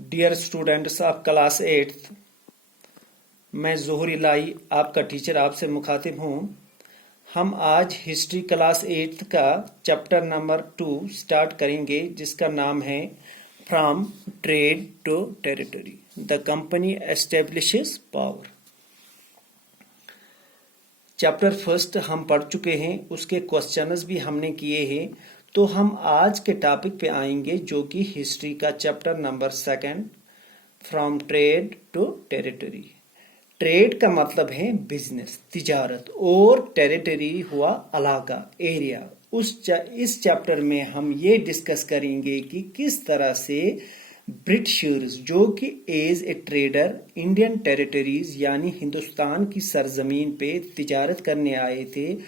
Dear students of class 8th, मैं ज़ोहर इलाही आपका teacher आपसे मुखातिब हूँ। हम आज हिस्ट्री क्लास 8th का चैप्टर नंबर 2 स्टार्ट करेंगे, जिसका नाम है from trade to territory, the company establishes power. Chapter first हम पढ़ चुके हैं, उसके क्वेश्चंस भी हमने किए हैं। तो हम आज के टॉपिक पे आएंगे जो कि हिस्ट्री का chapter number 2 from trade to territory. Trade का मतलब है बिजनेस, तिजारत, और टेरिटरी हुआ इलाका, एरिया। इस चैप्टर में हम ये डिस्कस करेंगे कि किस तरह से ब्रिटिशर्स जो कि as a trader Indian territories यानी हिंदुस्तान की सरजमीन पे तिजारत करने आए थे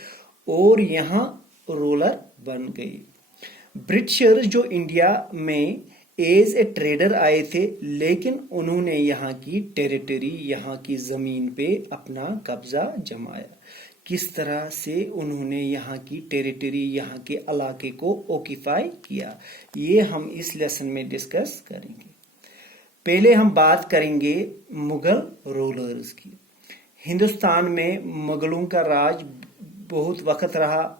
और यहाँ रूलर बन गए। ब्रिटिशर्स जो इंडिया में एज ए ट्रेडर आए थे, लेकिन उन्होंने यहाँ की टेरिटरी, यहाँ की ज़मीन पे अपना कब्जा जमाया। किस तरह से उन्होंने यहाँ की टेरिटरी, यहाँ के इलाके को ऑक्यूपाई किया, ये हम इस लेसन में डिस्कस करेंगे। पहले हम बात करेंगे मुगल रूलर्स की। हिंदुस्तान में मुगलों का राज बहुत वक्त रहा।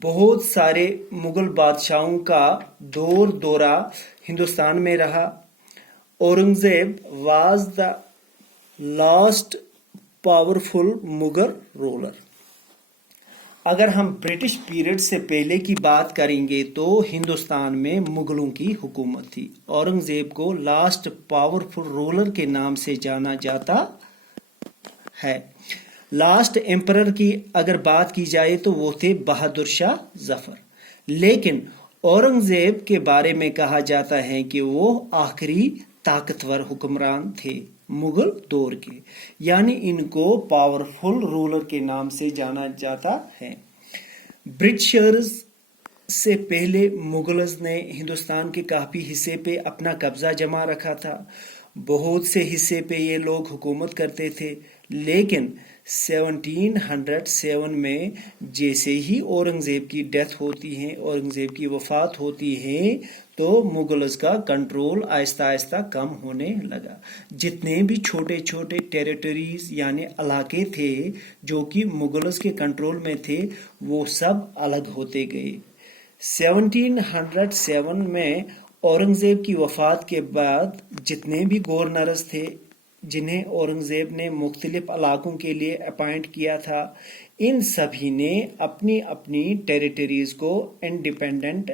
बहुत सारे मुगल बादशाहों का दौरा हिंदुस्तान में रहा। Aurangzeb was the last powerful Mughal ruler. अगर हम ब्रिटिश पीरियड से पहले की बात करेंगे तो हिंदुस्तान में मुगलों की हुकूमत थी। औरंगजेब को लास्ट पावरफुल रूलर के नाम से जाना जाता है। लास्ट एम्परर की अगर बात की जाए तो वो थे बहादुर शाह जफर, लेकिन औरंगजेब के बारे में कहा जाता है कि वो आखिरी ताकतवर हुक्मरान थे मुगल दौर के, यानी इनको पावरफुल रूलर के नाम से जाना जाता है। ब्रिटिशर्स से पहले मुगल्स ने हिंदुस्तान के काफी हिस्से पे अपना कब्जा जमा रखा था। बहुत से हिस्से पे ये लोग हुकूमत करते थे, लेकिन 1707 में जैसे ही औरंगजेब की डेथ होती है, औरंगजेब की वफात होती है, तो मुगल्स का कंट्रोल आहिस्ता आहिस्ता कम होने लगा। जितने भी छोटे छोटे टेरिटरीज यानी इलाके थे जो कि मुगल्स के कंट्रोल में थे, वो सब अलग होते गए। 1707 में औरंगजेब की वफात के बाद जितने भी गवर्नर्स थे, जिन्हें औरंगजेब ने मुख्तलिफ इलाकों के लिए अपॉइंट किया था, इन सभी ने अपनी अपनी टेरिटरीज को इंडिपेंडेंट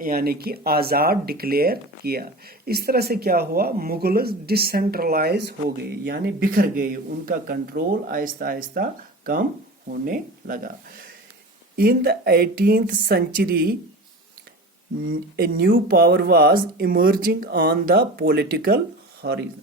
यानी कि आज़ाद डिक्लेयर किया। इस तरह से क्या हुआ, मुगल्स डिसेंट्रलाइज हो गए यानी बिखर गए, उनका कंट्रोल आहिस्ता आहिस्ता कम होने लगा। In the 18th century a new power was emerging on the political horizon।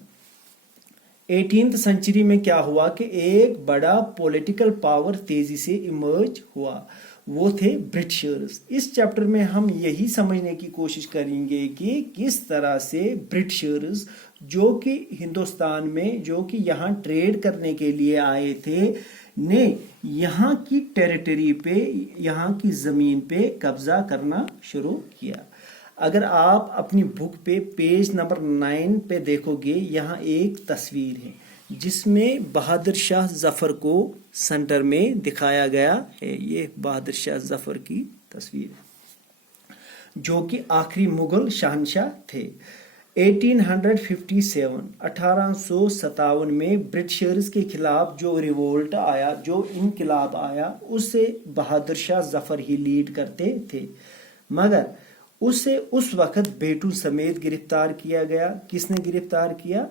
18th century में क्या हुआ कि एक बड़ा पॉलिटिकल पावर तेजी से इमर्ज हुआ, वो थे ब्रिटिशर्स। इस चैप्टर में हम यही समझने की कोशिश करेंगे कि किस तरह से ब्रिटिशर्स जो कि हिंदुस्तान में, जो कि यहाँ ट्रेड करने के लिए आए थे, ने यहाँ की टेरिटरी पे, यहाँ की जमीन पे कब्जा करना शुरू किया। अगर आप अपनी बुक पे पेज नंबर 9 पे देखोगे, यहाँ एक तस्वीर है जिसमें बहादुर शाह जफर को सेंटर में दिखाया गया है। ये बहादुर शाह जफर की तस्वीर है जो कि आखिरी मुगल शहंशाह थे। 1857 में ब्रिटिशर्स के खिलाफ जो रिवोल्ट आया, जो इनकलाब आया, उससे बहादुर शाह जफर ही लीड करते थे, मगर उसे उस वक्त बेटू समेत गिरफ्तार किया गया। किसने गिरफ्तार किया?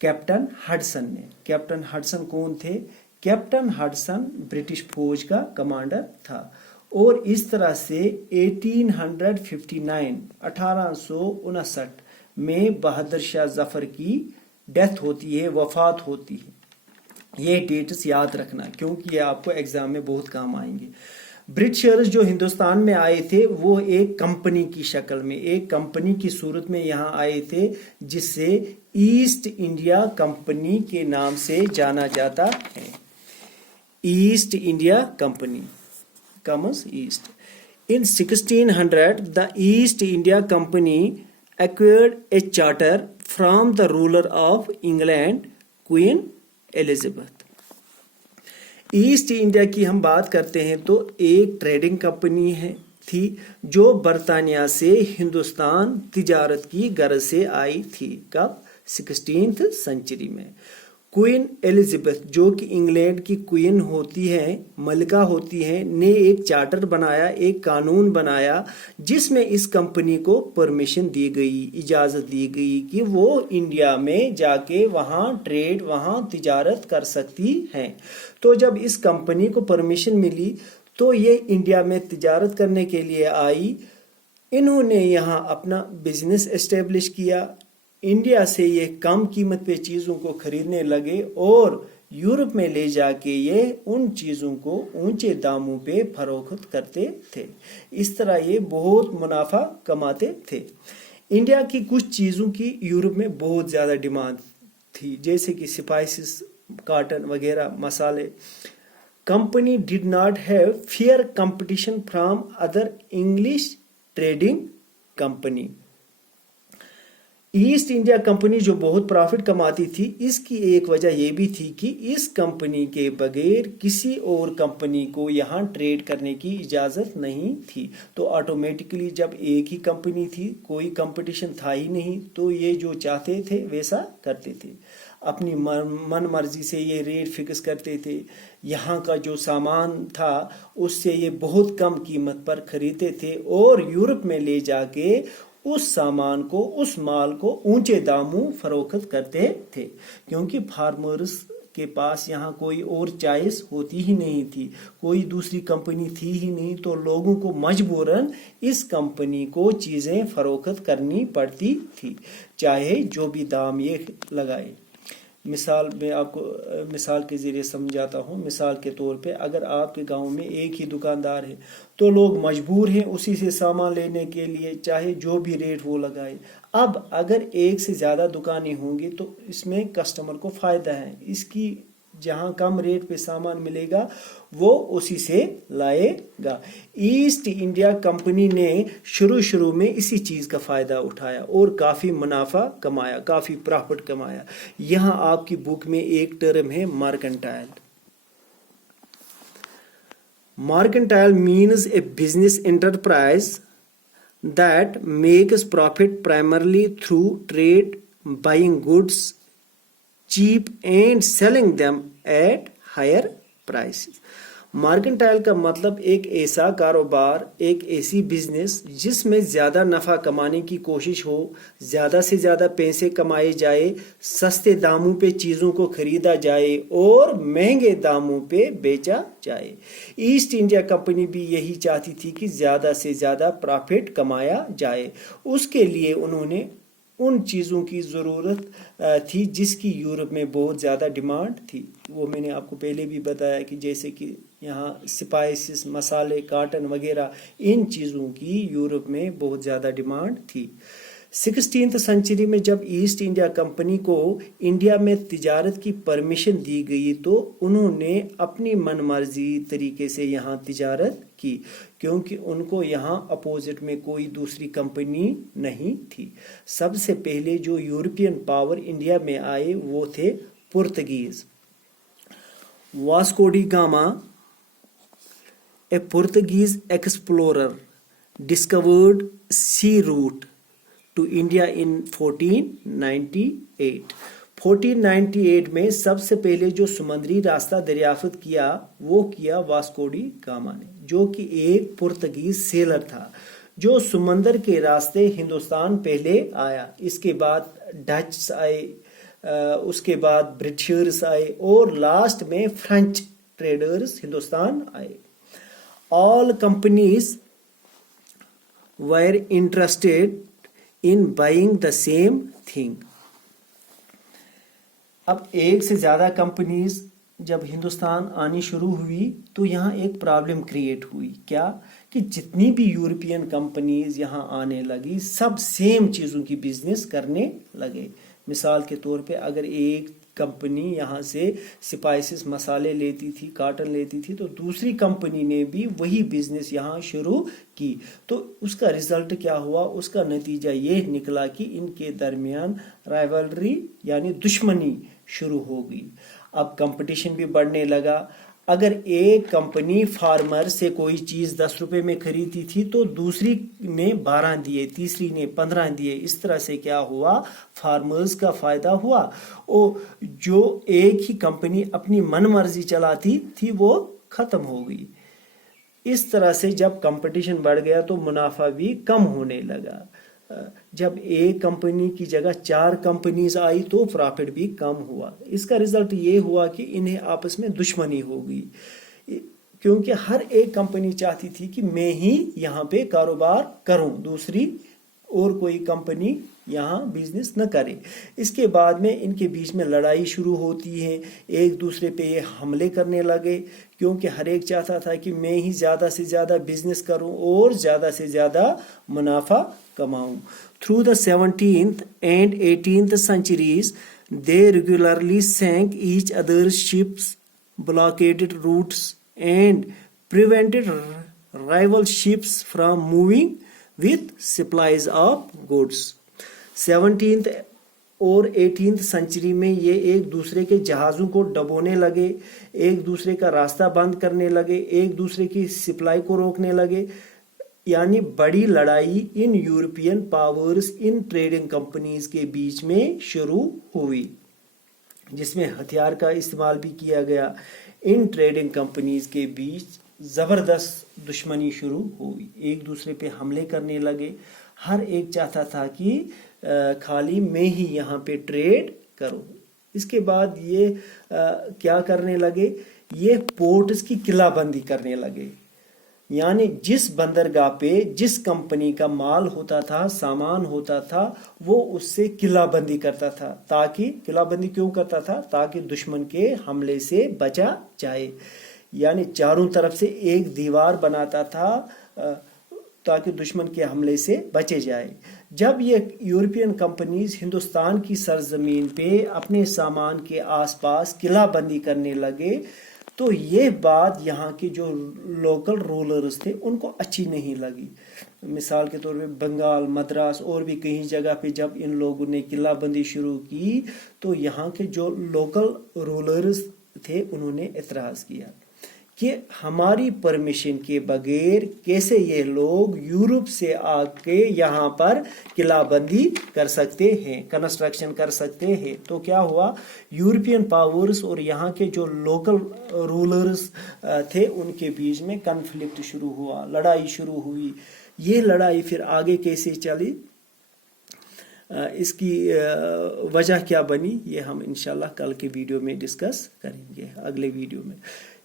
कैप्टन हडसन ने। कैप्टन हडसन कौन थे? कैप्टन हडसन ब्रिटिश फौज का कमांडर था। और इस तरह से 1859 में बहादुर शाह जफर की डेथ होती है, वफात होती है। ये डेट्स याद रखना क्योंकि ये आपको एग्जाम में बहुत काम आएंगे। ब्रिटिशर्स जो हिंदुस्तान में आए थे वो एक कंपनी की शक्ल में, एक कंपनी की सूरत में यहाँ आए थे, जिससे ईस्ट इंडिया कंपनी के नाम से जाना जाता है। East India company comes east. In 1600, the East India Company acquired a charter from the ruler of England, Queen Elizabeth. East India کی ہم بات کرتے ہیں تو ایک ٹریڈنگ کمپنی تھی جو برطانیہ سے ہندوستان تجارت کی غرض سے آئی تھی. کب؟ 16th سنچری میں. کوئین ایلزابتھ جو کہ انگلینڈ کی کوئین ہوتی ہیں، ملکہ ہوتی ہیں، نے ایک چارٹر بنایا، ایک قانون بنایا جس میں اس کمپنی کو پرمیشن دی گئی، اجازت دی گئی کہ وہ انڈیا میں جا کے وہاں ٹریڈ، وہاں تجارت کر سکتی ہیں. تو جب اس کمپنی کو پرمیشن ملی تو یہ انڈیا میں تجارت کرنے کے لیے آئی. انہوں نے یہاں اپنا بزنس اسٹیبلش کیا. انڈیا سے یہ کم قیمت پہ چیزوں کو خریدنے لگے اور یورپ میں لے جا کے یہ ان چیزوں کو اونچے داموں پہ فروخت کرتے تھے. اس طرح یہ بہت منافع کماتے تھے. انڈیا کی کچھ چیزوں کی یورپ میں بہت زیادہ ڈیمانڈ تھی، جیسے کہ اسپائسز، کاٹن وغیرہ، مسالے. Company did not have fair competition from other English trading company. East India Company جو بہت پرافٹ کماتی تھی، اس کی ایک وجہ یہ بھی تھی کہ اس کمپنی کے بغیر کسی اور کمپنی کو یہاں ٹریڈ کرنے کی اجازت نہیں تھی. تو آٹومیٹکلی جب ایک ہی کمپنی تھی، کوئی کمپٹیشن تھا ہی نہیں، تو یہ جو چاہتے تھے ویسا کرتے تھے. اپنی من مرضی سے یہ ریٹ فکس کرتے تھے. یہاں کا جو سامان تھا اس سے یہ بہت کم قیمت پر خریدتے تھے اور یورپ میں لے جا کے اس سامان کو، اس مال کو اونچے داموں فروخت کرتے تھے، کیونکہ فارمرز کے پاس یہاں کوئی اور چائس ہوتی ہی نہیں تھی، کوئی دوسری کمپنی تھی ہی نہیں. تو لوگوں کو مجبوراً اس کمپنی کو چیزیں فروخت کرنی پڑتی تھی، چاہے جو بھی دام یہ لگائے. میں آپ کو مثال کے ذریعے سمجھاتا ہوں. مثال کے طور پہ اگر آپ کے گاؤں میں ایک ہی دکاندار ہے تو لوگ مجبور ہیں اسی سے سامان لینے کے لیے، چاہے جو بھی ریٹ وہ لگائے. اب اگر ایک سے زیادہ دکانیں ہوں گی تو اس میں کسٹمر کو فائدہ ہے، اس کی جہاں کم ریٹ پہ سامان ملے گا وہ اسی سے لائے گا. ایسٹ انڈیا کمپنی نے شروع میں اسی چیز کا فائدہ اٹھایا اور کافی منافع کمایا، کافی پرافٹ کمایا. یہاں آپ کی بک میں ایک ٹرم ہے مارکنٹائل. Mercantile means a business enterprise that makes profit primarily through trade, buying goods cheap and selling them at higher prices. مارکنٹائل کا مطلب ایک ایسا کاروبار، ایک ایسی بزنس جس میں زیادہ نفع کمانے کی کوشش ہو، زیادہ سے زیادہ پیسے کمائے جائے، سستے داموں پہ چیزوں کو خریدا جائے اور مہنگے داموں پہ بیچا جائے. ایسٹ انڈیا کمپنی بھی یہی چاہتی تھی کہ زیادہ سے زیادہ پرافٹ کمایا جائے. اس کے لیے انہوں نے ان چیزوں کی ضرورت تھی جس کی یورپ میں بہت زیادہ ڈیمانڈ تھی. وہ میں نے آپ کو پہلے بھی بتایا کہ جیسے کہ یہاں سپائسز، مسالے، کاٹن وغیرہ، ان چیزوں کی یورپ میں بہت زیادہ ڈیمانڈ تھی. 16th سنچری میں جب ایسٹ انڈیا کمپنی کو انڈیا میں تجارت کی پرمیشن دی گئی تو انہوں نے اپنی من مرضی طریقے سے یہاں تجارت کی، کیونکہ ان کو یہاں اپوزٹ میں کوئی دوسری کمپنی نہیں تھی. سب سے پہلے جو یورپین پاور انڈیا میں آئے وہ تھے Portuguese. Vasco da Gama, a Portuguese explorer, discovered sea route to India in 1498. 1498 میں سب سے پہلے جو سمندری راستہ دریافت کیا وہ کیا واسکو ڈی گاما نے، جو کہ ایک پرتگیز سیلر تھا جو سمندر کے راستے ہندوستان پہلے آیا. اس کے بعد ڈچ آئے، اس کے بعد برٹشرز آئے اور لاسٹ میں فرینچ ٹریڈرز ہندوستان آئے. All companies were interested in buying the same thing. اب ایک سے زیادہ کمپنیز جب ہندوستان آنی شروع ہوئی تو یہاں ایک پرابلم کریٹ ہوئی. کیا؟ کہ جتنی بھی یورپین کمپنیز یہاں آنے لگی سب سیم چیزوں کی بزنس کرنے لگے. مثال کے طور پہ اگر ایک कंपनी यहाँ से स्पाइसेस मसाले लेती थी, कॉटन लेती थी, तो दूसरी कंपनी ने भी वही बिजनेस यहाँ शुरू की। तो उसका रिजल्ट क्या हुआ, उसका नतीजा ये निकला कि इनके दरमियान राइवलरी यानी दुश्मनी शुरू हो गई। अब कंपटीशन भी बढ़ने लगा। अगर एक कंपनी फार्मर से कोई चीज 10 रुपए में खरीदी थी तो दूसरी ने 12 दिए, तीसरी ने 15 दिए। इस तरह से क्या हुआ, फार्मर्स का फायदा हुआ। और जो एक ही कंपनी अपनी मनमर्जी चलाती थी वो खत्म हो गई। इस तरह से जब कंपटीशन बढ़ गया तो मुनाफा भी कम होने लगा। जब एक कंपनी की जगह 4 कंपनीज आई तो प्रॉफिट भी कम हुआ। इसका रिजल्ट ये हुआ कि इन्हें आपस में दुश्मनी हो गई, क्योंकि हर एक कंपनी चाहती थी कि मैं ही यहाँ पे कारोबार करूं, दूसरी और कोई कंपनी यहाँ बिजनेस न करे। इसके बाद में इनके बीच में लड़ाई शुरू होती है, एक दूसरे पे ये हमले करने लगे, क्योंकि हर एक चाहता था कि मैं ही ज़्यादा से ज़्यादा बिजनेस करूं और ज़्यादा से ज़्यादा मुनाफा कमाऊं। Through the 17th and 18th centuries, they regularly sank each other's ships, blockaded routes, and prevented rival ships from moving with supplies of goods. 17th और 18th सेंचुरी में ये एक दूसरे के जहाज़ों को डबोने लगे, एक दूसरे का रास्ता बंद करने लगे, एक दूसरे की सप्लाई को रोकने लगे। यानी बड़ी लड़ाई in European powers, in trading companies के बीच में शुरू हुई, जिसमें हथियार का इस्तेमाल भी किया गया। इन ट्रेडिंग कंपनीज के बीच जबरदस्त दुश्मनी शुरू हुई, एक दूसरे पे हमले करने लगे। हर एक चाहता था कि खाली मैं ही यहाँ पे ट्रेड करूं। इसके बाद ये क्या करने लगे, ये पोर्ट्स की किलाबंदी करने लगे। यानी जिस बंदरगाह पे जिस कंपनी का माल होता था, सामान होता था, वो उससे किलाबंदी करता था। ताकि किलाबंदी क्यों करता था, ताकि दुश्मन के हमले से बचा जाए। यानी चारों तरफ से एक दीवार बनाता था ताकि दुश्मन के हमले से बचे जाए। जब ये यूरोपियन कंपनीज हिंदुस्तान की सरजमीन पे अपने सामान के आसपास किलाबंदी करने लगे तो ये बात यहाँ के जो लोकल रूलर्स थे उनको अच्छी नहीं लगी। मिसाल के तौर पे बंगाल, मद्रास और भी कई जगह पे जब इन लोगों ने किलाबंदी शुरू की तो यहाँ के जो लोकल रूलर्स थे उन्होंने एतराज़ किया कि हमारी परमिशन के बगैर कैसे ये लोग यूरोप से आके यहाँ पर किलाबंदी कर सकते हैं, कंस्ट्रक्शन कर सकते हैं। तो क्या हुआ, यूरोपियन पावर्स और यहाँ के जो लोकल रूलर्स थे उनके बीच में कन्फ्लिक्ट शुरू हुआ, लड़ाई शुरू हुई। ये लड़ाई फिर आगे कैसे चली, इसकी वजह क्या बनी, ये हम इंशाल्लाह कल के वीडियो में डिस्कस करेंगे, अगले वीडियो में।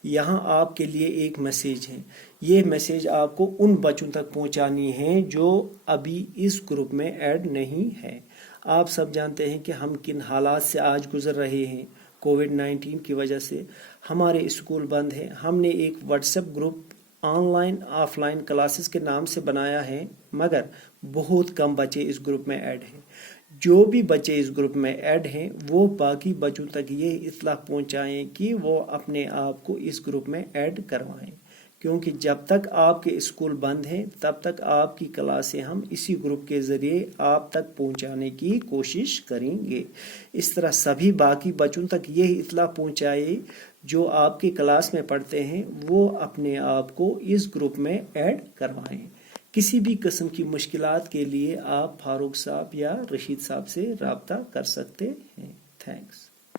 यहाँ आपके लिए एक मैसेज है, ये मैसेज आपको उन बच्चों तक पहुँचानी है जो अभी इस ग्रुप में ऐड नहीं है। आप सब जानते हैं कि हम किन हालात से आज गुजर रहे हैं। कोविड-19 की वजह से हमारे स्कूल बंद हैं। हमने एक WhatsApp group online offline classes के नाम से बनाया है, मगर बहुत कम बच्चे इस ग्रुप में ऐड हैं। जो भी बच्चे इस ग्रुप में ऐड हैं वो बाकी बच्चों तक ये इत्तला पहुंचाएं कि वो अपने आप को इस ग्रुप में ऐड करवाएं, क्योंकि जब तक आपके स्कूल बंद हैं तब तक आपकी क्लासें हम इसी ग्रुप के ज़रिए आप तक पहुंचाने की कोशिश करेंगे। इस तरह सभी बाकी बच्चों तक ये इत्तला पहुंचाए जो आपकी क्लास में पढ़ते हैं, वो अपने आप को इस ग्रुप में ऐड करवाएं। किसी भी किस्म की मुश्किलात के लिए आप फारूक साहब या रशीद साहब से राब्ता कर सकते हैं। थैंक्स।